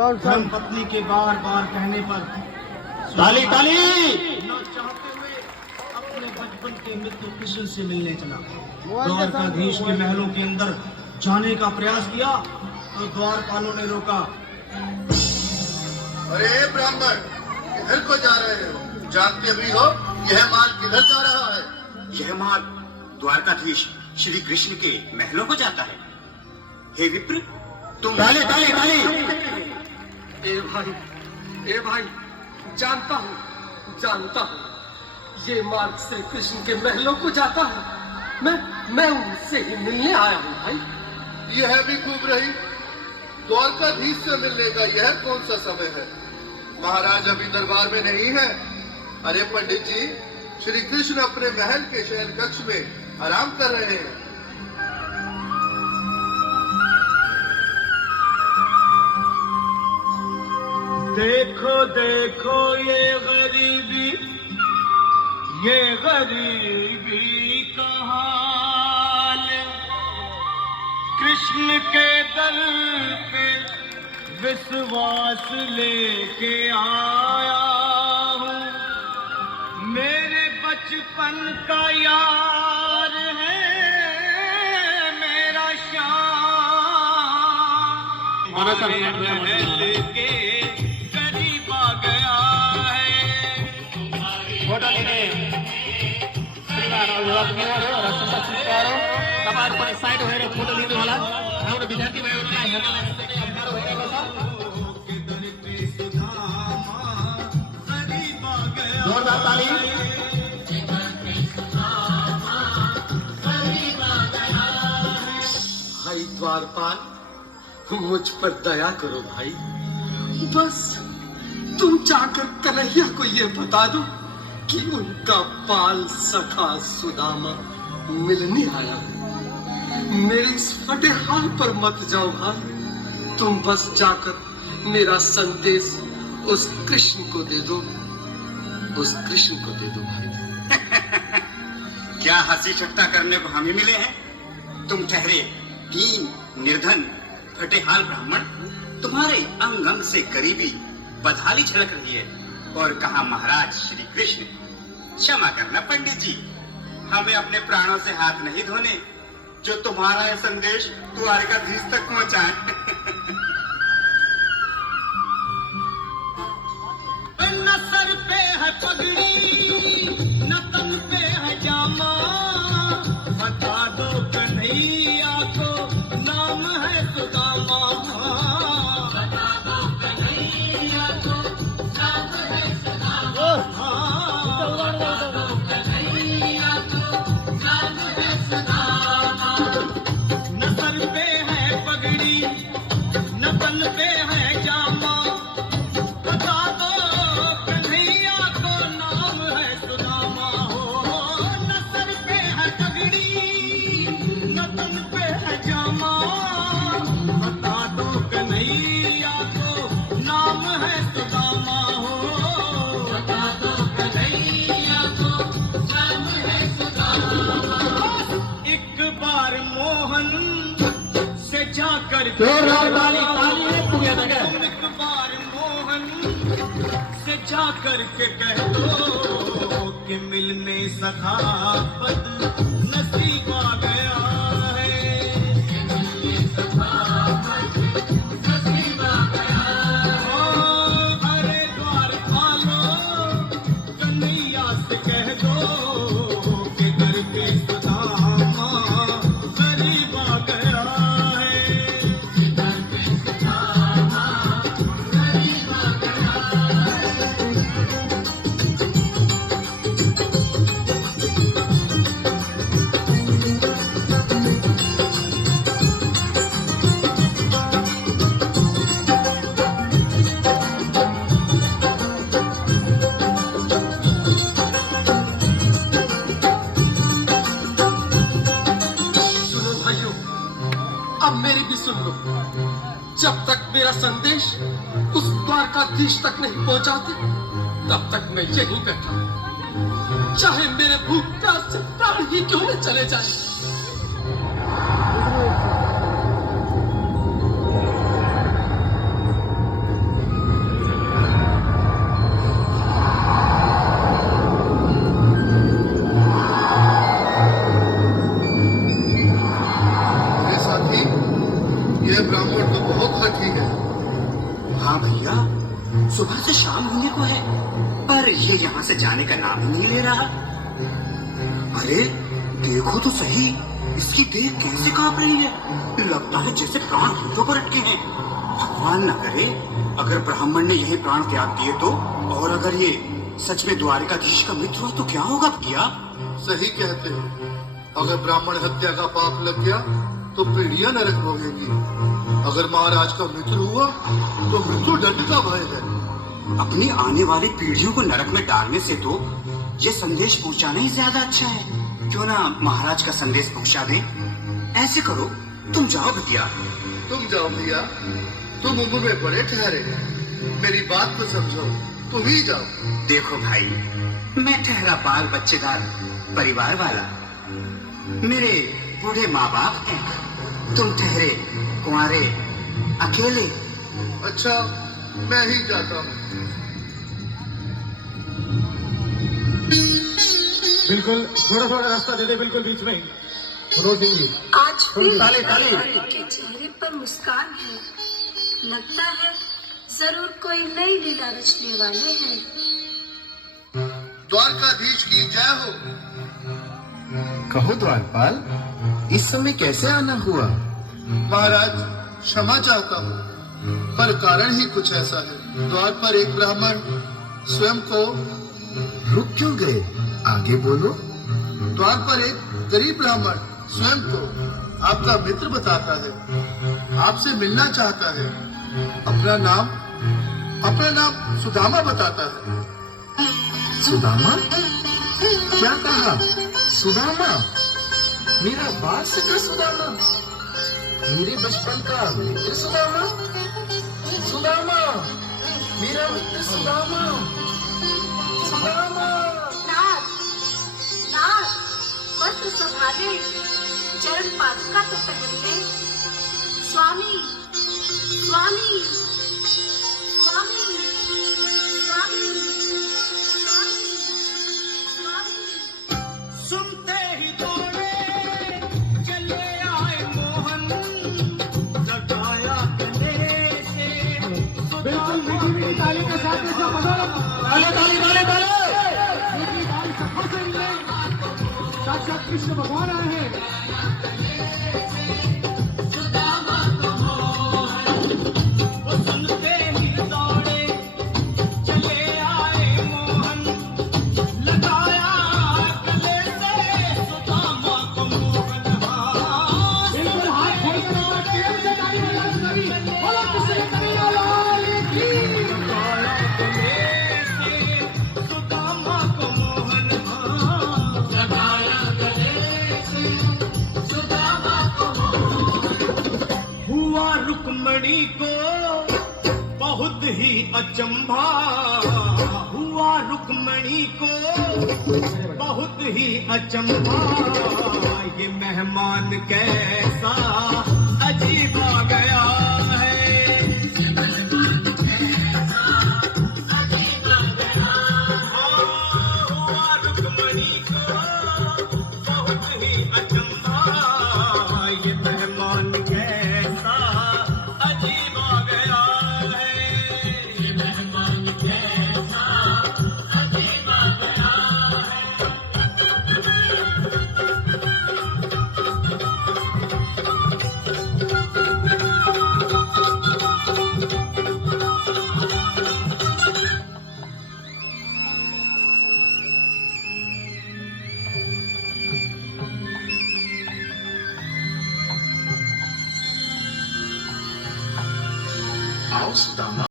धर्म पत्नी के बार बार कहने पर ताली ताली न चाहते हुए अपने बचपन के मित्र कृष्ण से मिलने चला। द्वारकाधीश के महलों के अंदर जाने का प्रयास किया तो द्वारपालों ने रोका। अरे ब्राह्मण, किधर को जा रहे हो? जानते भी हो यह माल किधर जा रहा है? यह माल द्वारकाधीश श्री कृष्ण के महलों को जाता है। हे विप्र, तुम ताली ताली ताली। ए भाई, जानता हूँ ये मार्ग श्री कृष्ण के महलों को जाता है। मैं उनसे ही मिलने आया हूँ भाई। यह भी खूब रही। द्वारकाधीश से मिलने का यह कौन सा समय है? महाराज अभी दरबार में नहीं है। अरे पंडित जी, श्री कृष्ण अपने महल के शयन कक्ष में आराम कर रहे हैं। देखो देखो ये गरीबी का हाल, कृष्ण के दर पे विश्वास लेके आया हूँ। मेरे बचपन का यार है मेरा श्याम, महल के करीब आ गया है। फोटो लेने તમારે પણ સાઈડ હોય ફોટો લીધો વાળા આપણે વિદ્યાર્થી ભાઈઓના હેલ્પ અંધારો હોય जोरदार ताली। भाई द्वारपाल, मुझ पर दया करो भाई। बस तुम जाकर कन्हैया को ये बता दो कि उनका बाल सखा सुदामा मिलने आया है। मेरे इस फटे हाल पर मत जाओ भाई। तुम बस जाकर मेरा संदेश उस कृष्ण को दे दो, भाई। क्या हंसी ठट्टा करने को हम ही मिले हैं? तुम ठहरे दीन निर्धन फटेहाल ब्राह्मण, तुम्हारे अंग अंग से करीबी बदहाली झलक रही है। और कहा महाराज श्री कृष्ण। क्षमा करना पंडित जी, हमें अपने प्राणों से हाथ नहीं धोने जो तुम्हारा यह संदेश द्वारकाधीश तक पहुंचाए। न सर पे है पगड़ी न तन पे है जामा, बता दो कन्हैया को नाम है सुदामा। बता दो कन्हैया को नाम है सुदामा। बता दो कन्हैया को नाम है सुदामा। न सर पे है पगड़ी न तन पे है जामा, बता दो कन्हैया को नाम है सुदामा। हो न सर पे है पगड़ी न तन पे है जामा, बता दो कन्हैया को नाम है सुदामा। हो बता दो कन्हैया को नाम है सुदामा। एक बार मोहन से जाकर एक बार मोहन से जाकर के कह दो कि मिलने सखावत नसीब आ गया है। मिलने सखावत नसीब आ गया है। अरे द्वारपालो, कन्हैया से कह दो कि घर पे सुदामा गरीब आ गया है। घर पे सुदामा गरीब आ गया है। सुनो भाइयों, अब मेरी भी सुन लो। जब तक मेरा संदेश उस द्वारकाधीश तक नहीं पहुंचाते तब तक मैं यहीं बैठा, चाहे मेरे भूख प्यास से प्राण ही क्यों न चले जाए। सुबह से शाम होने को है, पर ये यहाँ से जाने का नाम ही नहीं ले रहा। अरे देखो तो सही, इसकी देह कैसे कांप रही है। लगता है जैसे प्राण होठों पर अटके हैं। भगवान न करे अगर ब्राह्मण ने यही प्राण त्याग दिए तो, और अगर ये सच में द्वारिकाधीश का मित्र हुआ तो क्या होगा भैया? सही कहते हो। अगर ब्राह्मण हत्या का पाप लग गया तो पीढ़ियां नरक भोगेंगी। अगर महाराज का मित्र हुआ तो मृत्यु दंड का भय है। अपनी आने वाली पीढ़ियों को नरक में डालने से तो ये संदेश पहुंचाना ही ज्यादा अच्छा है। क्यों ना महाराज का संदेश पहुंचा दे। ऐसे करो, तुम जाओ भैया। तुम जाओ भैया, तुम उम्र में बड़े ठहरे, मेरी बात को समझो, तुम ही जाओ। देखो भाई, मैं ठहरा बाल बच्चेदार परिवार वाला, मेरे बूढ़े माँ बाप हैं। तुम ठहरे कुंवारे अकेले। अच्छा, मैं ही जाता हूँ। बिल्कुल, थोड़ा थोड़ा रास्ता दे दे, बिल्कुल बीच में। मनोज सिंह जी, आज फिर ताली, ताली। के चेहरे पर मुस्कान है। लगता है जरूर कोई नई लीला रचने वाले हैं। द्वारकाधीश की जय हो। कहो द्वारपाल, इस समय कैसे आना हुआ? महाराज, क्षमा चाहता हूँ, पर कारण ही कुछ ऐसा है। द्वार पर एक ब्राह्मण स्वयं को रुक क्यों गए? आगे बोलो। द्वार पर एक गरीब ब्राह्मण स्वयं को आपका मित्र बताता है, आपसे मिलना चाहता है। अपना नाम सुदामा बताता है। सुदामा? क्या कहा? सुदामा? मेरा बाल सका सुदामा? मेरे बचपन का मित्र सुदामा? सुदामा, मेरा मित्र सुदामा, सुदामा। नाथ, नाथ, पत्र संभाले, चरण पादुका तो पहन ले। स्वामी, स्वामी, स्वामी, स्वामी, स्वामी, स्वामी। सुनते ही दौड़े चले आए मोहन, लगाया गले से। बिल्कुल मीठी मीठी ताली के साथ में सब ताली ताली ताली ताली। साक्षात कृष्ण भगवान आए हैं। वो सुनते ही दौड़े चले आए मोहन, लगाया गले से सुदामा को मोहन। बिल्कुल हाथ खोलकर प्रेम से ताली बजानी करी। बोलो कृष्ण कन्हैया लाल की। लगाया गले से सुदामा को मोहन, लगाया गले से सुदामा को मोहन। हुआ रुक्मणी को बहुत ही अचंभा, हुआ रुक्मणी को बहुत ही अचंभा। ये मेहमान कैसा अजीब आ गया है। हुआ रुक्मणी को बहुत ही अचंभा। ये मेहमान कैसा अजीब आ गया है। ये मेहमान कैसा अजीब आ गया है। आओ सुदामा।